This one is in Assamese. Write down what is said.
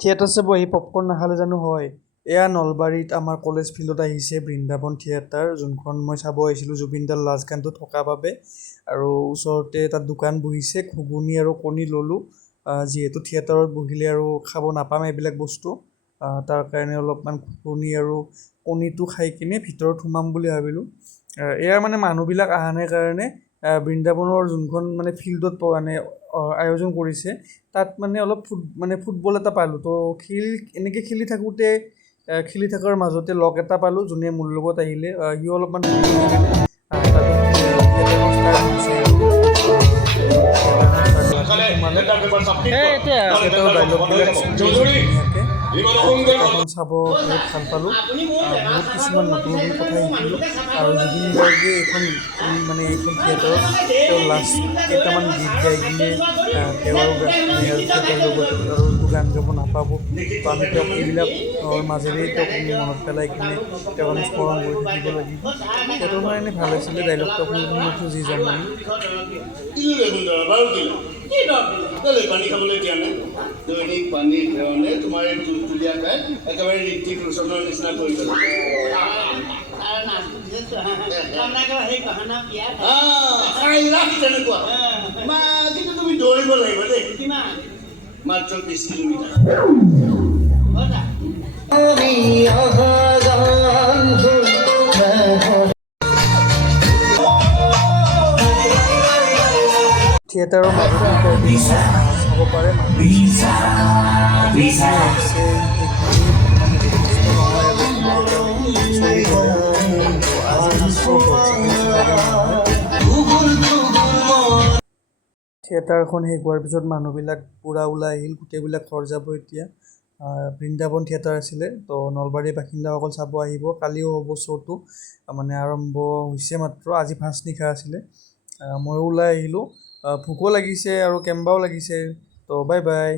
থিয়েটাৰ চাব আহি পপকৰ্ণ নাখালে জানো হয়। এয়া নলবাৰীত আমাৰ কলেজ ফিল্ডত আহিছে বৃন্দাবন থিয়েটাৰ, যোনখন মই চাব আহিছিলোঁ জুবিন দাৰ লাষ্ট গানটো থকা বাবে। আৰু ওচৰতে তাত দোকান বহিছে, ঘুগুনি আৰু কণী ল'লোঁ। যিহেতু থিয়েটাৰত বহিলে আৰু খাব নাপাম এইবিলাক বস্তু, তাৰ কাৰণে অলপমান ঘুগুনি আৰু কণীটো খাই কিনে ভিতৰত সোমাম বুলি ভাবিলোঁ। এয়া মানে মানুহবিলাক অহা নাই কাৰণে বৃন্দাবনৰ যোনখন মানে ফিল্ডত মানে আয়োজন কৰিছে, তাত মানে অলপ ফুটবল এটা পালোঁ। তো এনেকৈ খেলি থাকোঁতে খেলি থকাৰ মাজতে লগ এটা পালোঁ, যোনে মোৰ লগত আহিলে। সিও অলপমান ফুটবল খেলিলে। থিয়েটাৰখন চাব বহুত ভাল পালোঁ। বহুত কিছুমান নতুন নতুন কথা শিকিলোঁ। আৰু জুবিন গাৰ্গে এইখন থিয়েটাৰত তেওঁ লাষ্ট কেইটামান গীত গাই কিনে তেওঁ আৰু থিয়েটাৰ জগতত আৰু গান গাব নাপাব। তো আমি তেওঁক এইবিলাকৰ মাজেৰে তেওঁক মনত পেলাই কিনে তেওঁক আমি স্মৰণ কৰি থাকিব লাগিব। থিয়েটাৰখন এনেই ভাল আছিলে, ডাইলগটো আপুনি শুনিছোঁ যি জমনি। পানী খাবলৈ দিয়া নাই, দৈনিক পানীৰ ধৰণে তোমাৰ এই তুলীয়া খাই একেবাৰে ঋতিক ৰোশনৰ নিচিনা কৰি পেলাম। তেনেকুৱা কিন্তু তুমি দৌৰিব লাগিব দেই, মাত্ৰ 20 কিলোমিটাৰ। থিয়েটাৰৰ মাজতে চাব পাৰে থিয়েটাৰখন শেষ হোৱাৰ পিছত মানুহবিলাক পূৰা ওলাই আহিল, গোটেইবিলাক ঘৰ যাব এতিয়া। বৃন্দাবন থিয়েটাৰ আছিলে, তো নলবাৰীৰ বাসিন্দাসকল চাব আহিব। কালিও হ'ব শ্ব'টো, মানে আৰম্ভ হৈছে মাত্ৰ, আজি ফাৰ্ষ্ট নিশা আছিলে। ময়ো ওলাই আহিলোঁ, ভোকো লাগিছে আৰু কেম্বাও লাগিছে। তো বাই বাই।